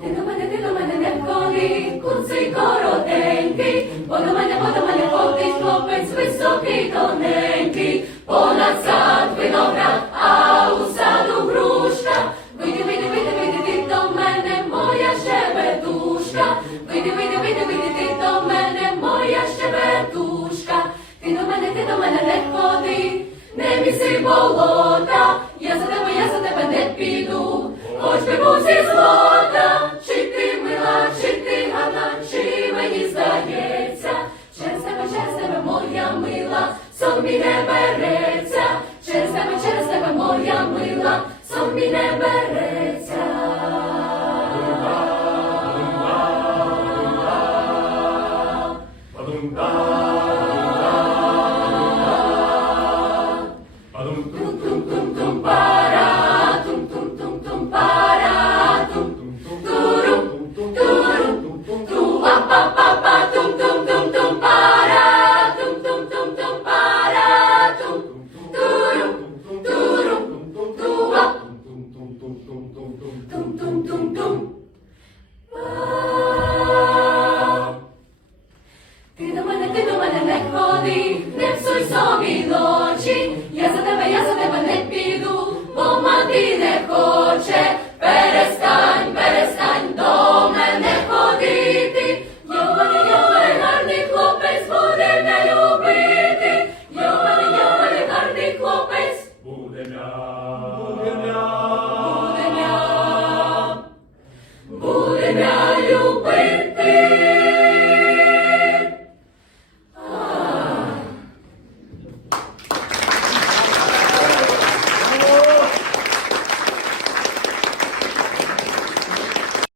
Ти до мене, ти до мене не ходи, куций коротенький, бо до мене, бо мене ходить хлопець високий, тоненький, понад сад виноград, а у саду грушка. Вийди, вийди, вийди, вийди, ти до мене, моя щебетушка. Вийди, вийди, вийди, вийди, ти мене, моя щебетушка. Ти до мене, ти до мене не ходи, не міси болота, я за тебе, я за тебе не піду, хоч би був зі злота, чи ти мила, чи ти гарна, чи мені здається, через тебе, через тебе, моя мила, сон мій не береться, через тебе, через тебе, моя мила, сон не береться. ходи, не псуй собі ночі, я за тебе, я за тебе не піду, бо мати не хоче, перестань, перестань до мене ходити. Йовель, гарний хлопець буде не любити. Йовель, гарний хлопець буде.